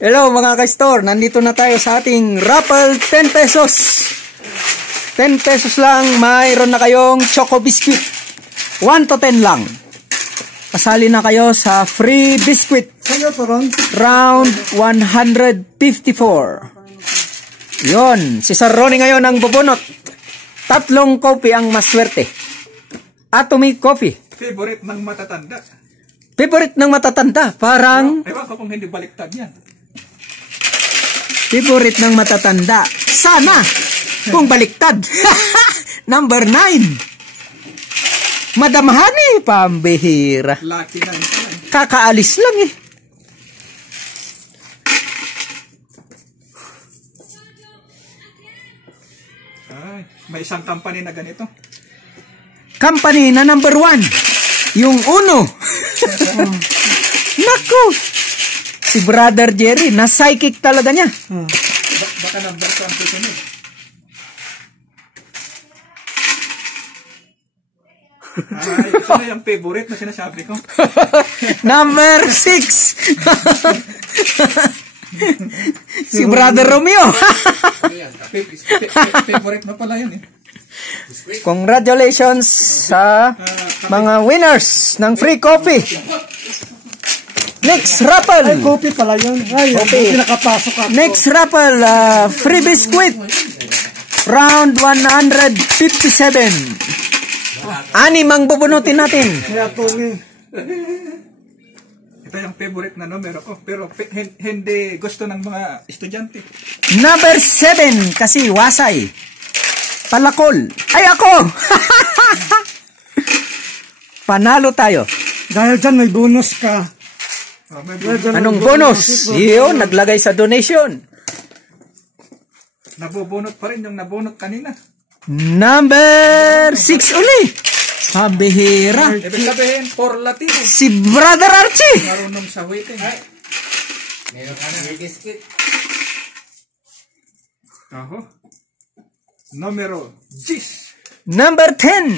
Hello mga ka-store, nandito na tayo sa ating raffle 10 pesos. 10 pesos lang, mayroon na kayong choco biscuit. 1 to 10 lang. Pasali na kayo sa free biscuit. Round 154. Yon, si Sir Ronnie ngayon ang bubunot. 3 coffee ang maswerte. Atomic coffee. Favorite ng matatanda. Favorite ng matatanda, parang... Ewan ko kung hindi baliktad yan. Favorite ng matatanda. Sana kung baliktad. Number 9. Madam Honey, pambihira. Lucky na ito. Kakaalis lang eh. Ay, may isang company na ganito. Company na number 1. Yung uno. Naku. Si Brother Jerry, na psychic talaga niya. Baka number 2 ang susunod. Ay, ito na yung favorite na sinasabi ko. Number 6. Si Brother Romeo. Favorite na pala yun eh. Congratulations sa mga winners ng free coffee. Next raffle. Ay, coffee pala yun. Ay, okay. Nakapasok ako. Next raffle, free biscuit. Round 157. 6 ang bubunutin natin. Kaya tumi. Ito yung favorite na numero ko. Pero hindi gusto ng mga estudyante. Number 7, kasi wasay. Palakol. Ay, ako! Panalo tayo. Dahil dyan may bonus ka. Anong bonus? Yun, naglagay sa donation. Nabubunot pa rin yung nabunot kanina. Number 6 uli. Pambihira. Ibig sabihin, for Latino. Si Brother Archie. Marunong sa waiting. Meron ka na biscuit. Aho. Numero 10. Number 10.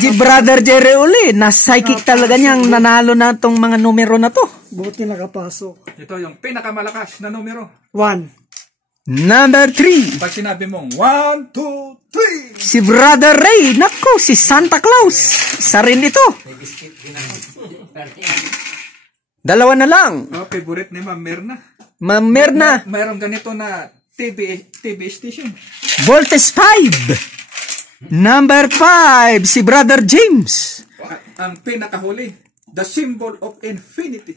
Si Brother Jerry uli. Na-psychic talaga niyang nanalo na tong mga numero na to. Buti nakapasok. Ito yung pinakamalakas na numero. 1. Number 3. Pag sinabi mong 1, 2, 3. Si Brother Ray. Naku, si Santa Claus. Isa rin ito. Dalawa na lang. Oh, favorite ni Ma'am Merna. Ma'am Merna. Mayroong ganito na TV station. Voltes 5. Number 5, si Brother James. Ang pinakahuli, the symbol of infinity.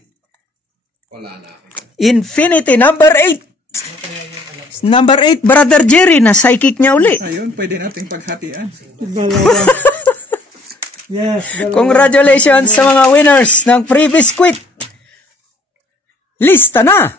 Wala na. Infinity, number 8. Number 8, Brother Jerry, na psychic niya uli. Ayun, pwede nating paghatian. Dalawa. Yes, dalawa. Congratulations sa mga winners ng free biscuit. Lista na.